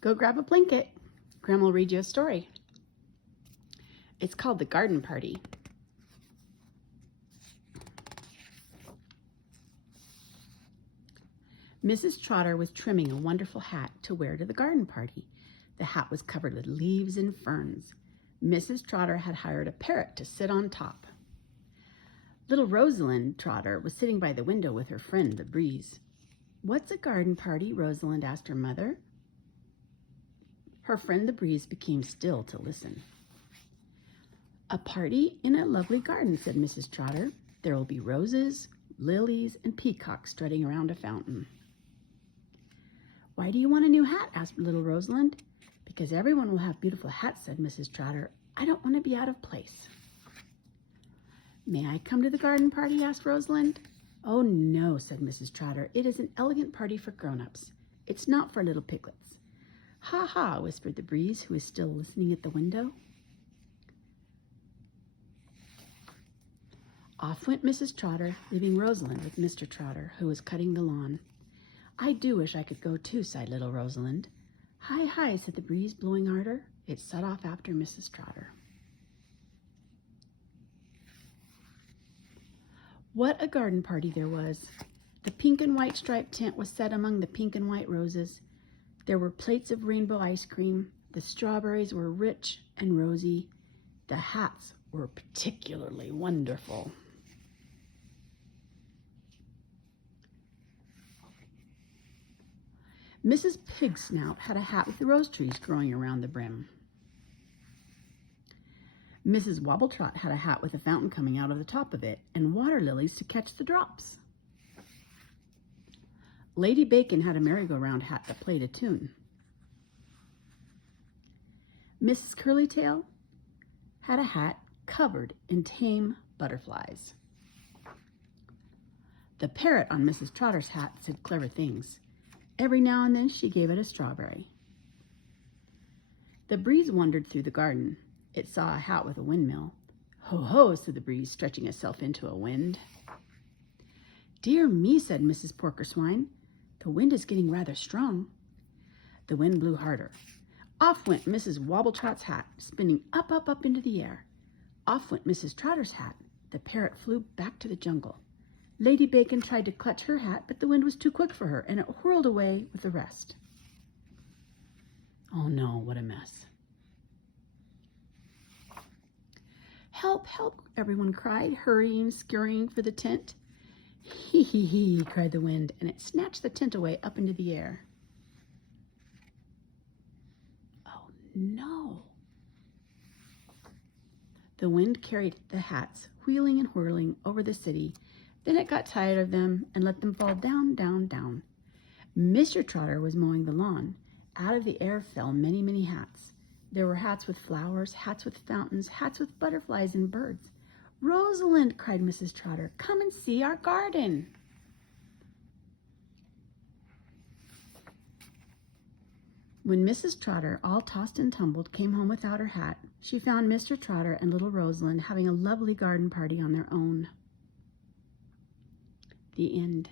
Go grab a blanket. Grandma will read you a story. It's called The Garden Party. Mrs. Trotter was trimming a wonderful hat to wear to the garden party. The hat was covered with leaves and ferns. Mrs. Trotter had hired a parrot to sit on top. Little Rosalind Trotter was sitting by the window with her friend, the Breeze. "What's a garden party?" Rosalind asked her mother. Her friend, the Breeze, became still to listen. "A party in a lovely garden," said Mrs. Trotter. "There will be roses, lilies, and peacocks strutting around a fountain." "Why do you want a new hat?" asked little Rosalind. "Because everyone will have beautiful hats," said Mrs. Trotter. "I don't want to be out of place." "May I come to the garden party?" asked Rosalind. "Oh, no," said Mrs. Trotter. "It is an elegant party for grown-ups. It's not for little piglets." "Ha, ha," whispered the Breeze, who was still listening at the window. Off went Mrs. Trotter, leaving Rosalind with Mr. Trotter, who was cutting the lawn. "I do wish I could go too," sighed little Rosalind. "Hi, hi," said the Breeze, blowing harder. It set off after Mrs. Trotter. What a garden party there was! The pink and white striped tent was set among the pink and white roses. There were plates of rainbow ice cream. The strawberries were rich and rosy. The hats were particularly wonderful. Mrs. Pig Snout had a hat with the rose trees growing around the brim. Mrs. Wobbletrot had a hat with a fountain coming out of the top of it and water lilies to catch the drops. Lady Bacon had a merry-go-round hat that played a tune. Mrs. Curlytail had a hat covered in tame butterflies. The parrot on Mrs. Trotter's hat said clever things. Every now and then she gave it a strawberry. The Breeze wandered through the garden. It saw a hat with a windmill. "Ho, ho," said the Breeze, stretching itself into a wind. "Dear me," said Mrs. Porkerswine. "The wind is getting rather strong." The wind blew harder. Off went Mrs. Wobbletrot's hat, spinning up, up, up into the air. Off went Mrs. Trotter's hat. The parrot flew back to the jungle. Lady Bacon tried to clutch her hat, but the wind was too quick for her, and it whirled away with the rest. Oh no, what a mess. "Help, help," everyone cried, hurrying, scurrying for the tent. "Hee, hee, hee," cried the wind, and it snatched the tent away up into the air. Oh no. The wind carried the hats, wheeling and whirling over the city. Then it got tired of them and let them fall down, down, down. Mr. Trotter was mowing the lawn. Out of the air fell many, many hats. There were hats with flowers, hats with fountains, hats with butterflies and birds. "Rosalind," cried Mrs. Trotter, "come and see our garden." When Mrs. Trotter, all tossed and tumbled, came home without her hat, she found Mr. Trotter and little Rosalind having a lovely garden party on their own. The end.